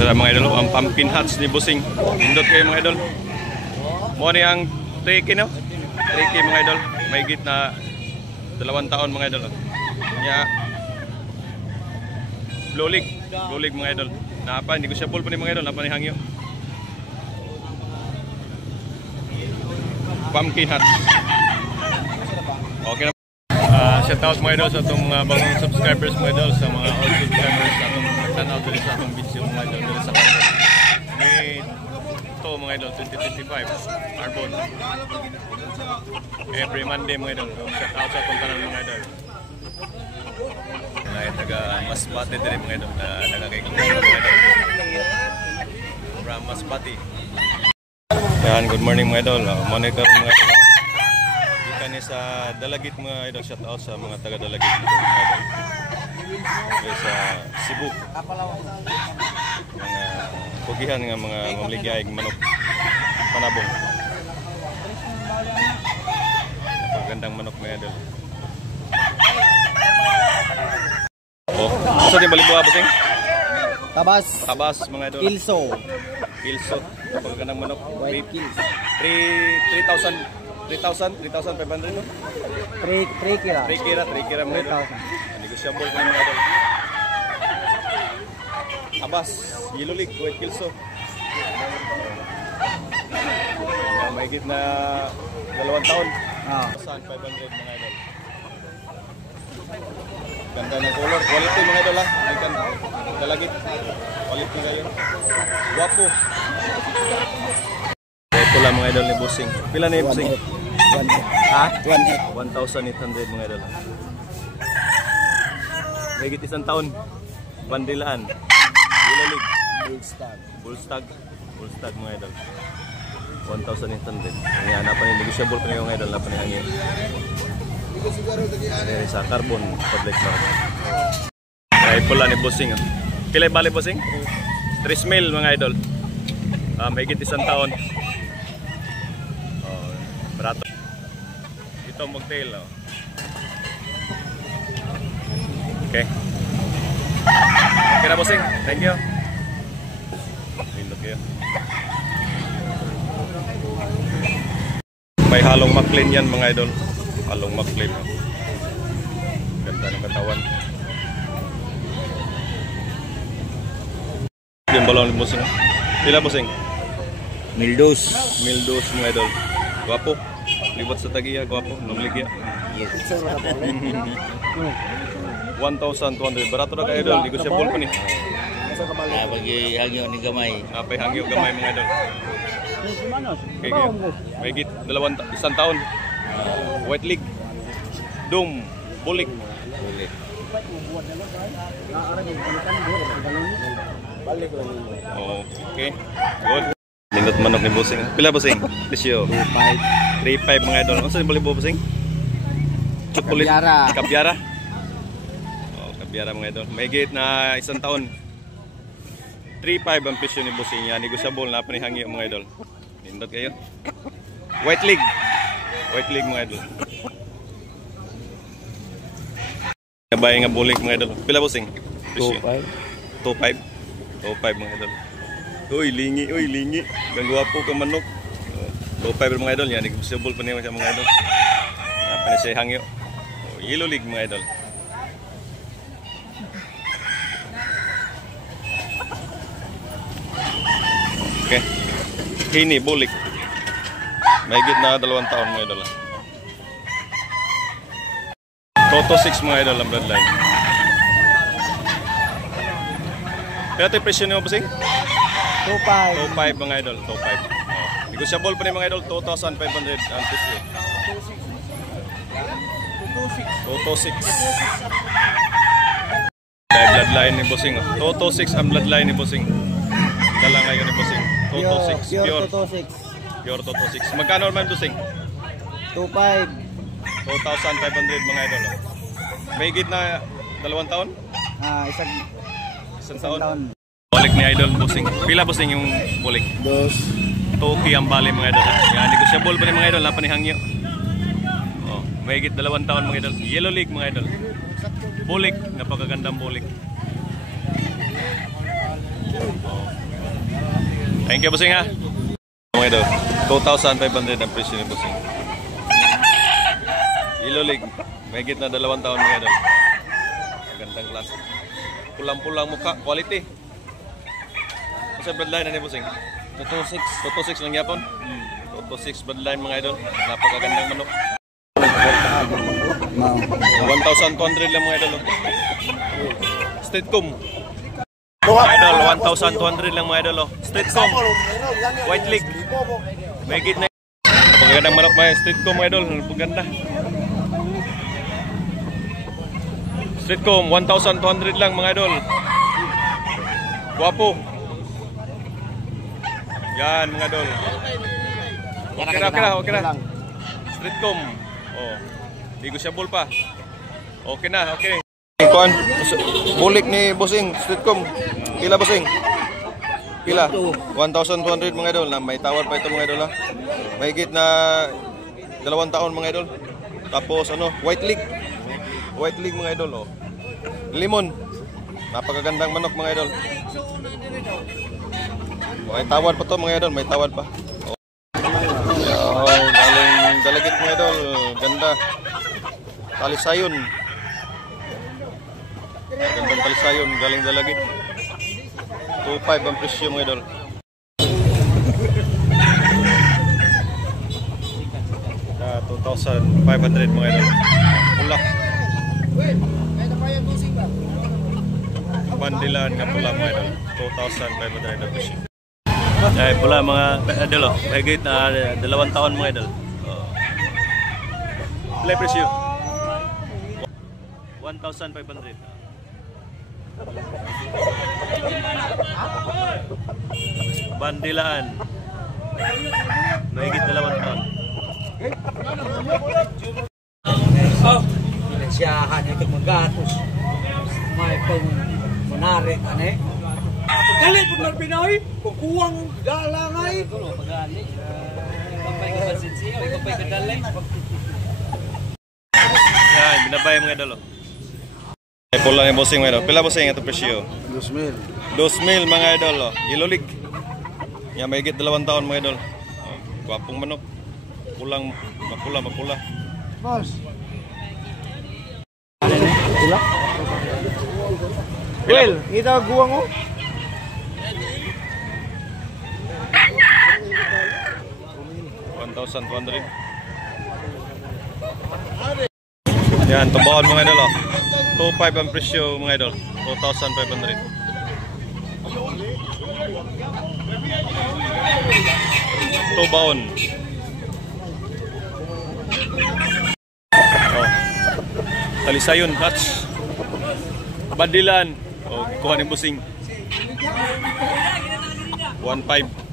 Dala mga idol, ang pumpkin hats ni Bossing. Indot kayo mga idol. Mo ni ang 3K no? 3K mga idol. May git na 2 taon mga idol. Nya Blue League mga idol. Napa hindi ko siya ball pa ni mga idol, napa ni hangyo. Pumpkin hats. Okay na. Shout out mga idol sa itong bagong subscribers mga idol, sa mga old subscribers sa itong nagtanaw dito sa itong video mga idol dito sa Carbon. May ito mga idol 2025 Carbon. Every Monday mga idol. Shout out sa itong tanan mga idol. Mga taga Masbate din mga idol na nagkakaikot mga idol. From Masbate. Yan, good morning mga idol. Monitor mga idol. Kani sa Dalagit mga idol, shout out sa mga taga Dalagit dito mga idol. Sa Cebu. Mga pugihan nga mga mamligay manok panabong. Napagandang manok mga idol. Oh, gusto din balibuha Bossing? Tabas mga idol. Ilso. Napagandang manok. White kills. 3,500 no? 3 kira. 3 kira mga idol. Negosyable pa mga idol. Abas, Yellow League, White Kilso. May higit na 2 taon. 500 mga idol. Ganda ng color, quality mga idol ha. Dalagit, quality kayo. Guwapo. Ito lang mga idol ni Bossing. Pila na yung Bossing? 1,800 mga idol. May higit 1 taon. Bandilaan. Yellow League. Bullstag mga idol. 1,800. Ang hanapan yung negosyable pa yung idol. Hanapan yung hangin. Dari sa Carbon Public Market. Ay pula ni Bossing. Pila yung bali Bossing? 3,000 mga idol. May higit 1 taon. Barato. Ito ang mocktail. Oh. Okay. Okay na Bossing. Thank you. Pindot kayo. May halong McLean yan mga idol. Halong McLean. Oh. Ganda ng katawan. Yung balon ni Bossing. Pila Bossing? Mildos mga idol. Guwapo. Libat sa tagiya, guwapo. Nomligya. Yes. 1,200. Barato na ka idol. Di ko siya ball pa ni. Bagi hangyo ni gamay. Napay hangyo gamay mga idol. Okay, may higit 1 taon. White League. Doom. Bulik. Okay. Good. Nindot manok ni Bossing. Pila Bossing? Presyo. 3,500 mga idol. Ano sa balibo Bossing? Chocolate. Kabyara. Oh, kabyara mga idol. May higit na 1 taon. 3,500 ang presyo ni Bossing niya. Negosyable na panihangi mga idol. Nindot kayo. White League mga idol. Nabay nga bulik mga idol. Pila Bossing? 2,500 mga idol. Uy, lingi. Gagwapo ka manok. 2,500 mga idol. Yan, negosyable pa niya mga idol. Panisay hangyo. Yellow League mga idol. Okay. Hini, bulik. May higit na 2 taon mga idol. Toto 6 mga idol ang bloodline. Kaya ito yung presyo niyo Bossing? 2,500 mga idol. 2,500. Negosyable pa ni mga idol. 2,500 ang presyo. 2,600. Dahil bloodline ni Bossing. 2,600 ang bloodline ni Bossing. Dala ngayon ni Bossing. 2,600. Pure 2,600. Magkano naman Bossing? 2,500. 2,500 mga idol. May higit na 2 taon? Isang taon. Bulik ni idol Bossing. Pila Bossing yung bulik? 2 ang bali mga idol. Yan, negosyable pa ni mga idol. Napa ni hangyo. Oh, may higit 2 taon mga idol. Yellow League mga idol. Bulik. Napakagandang bulik. Oh. Thank you, bossing ha. Mga idol, 2,500 ang presyo ni bossing. Ilolig, may higit na 2 taon mga idol. Magandang klase. Pulang-pulang mukha, quality. Kasi bloodline na ni bossing? 226 lang yapon? 226 bloodline mga idol. Napakagandang manok. 1,200 lang mga idol. Streetcomb. Idol, 1,200 lang mga idol. Streetcomb. White leg. May higit na. Napakagandang manok mga streetcomb mga idol. Napakaganda. Streetcomb, 1,200 lang mga idol. Guwapo. Yan mga idol. Okay na. Streetcomb. Oh. Negotiable pa. Okay na, okay. Kuan, bulik ni bossing streetcomb. Pila bossing? Pila? 1,200 mga idol. May tawad pa ito mga idol ha. May higit na 2 taon mga idol. Tapos ano, white leg. White leg mga idol oh. Limon. Napakagandang manok mga idol. May tawad pa to mga idol, may tawad pa. Oh, galing dalagit mga idol. Ganda. Talisayon. Gandang talisayon, galing dalagit. 2,500 ang presyo mga idol. Ah, 2,500 mga idol. Pula. Bandilan nga pula mga idol. 2,500 ang presyo. Ay, pula mga idol oh. Higit na 2 taon mga idol. Play presyo. 1,500. Bandilaan. Mahigit 2 taon. Oh, siyahan ito magatos. May pang manari ane. Pagdali pud man Pinoy, kukuwang galangay. Kuno pagali. Kapay ka basinsiyo, kapay ka dalay. Yan, binabay mga idol. Ay pula ni bossing mga idol. Pila bossing ito presyo? 2,000. 2,000 mga idol oh. Ilolig. Yan, mahigit 2 taon mga idol. Oh, gwapong manok. Pulang, mapula. Boss. Well, ito guwang mo. 1,200. Yan, tubaon mga idol oh. 2,500 ang presyo mga idol. 2,500. Tubaon. Oh. Talisayon, hatch. Bandilan. Oh, kuha ni bossing. 1,500.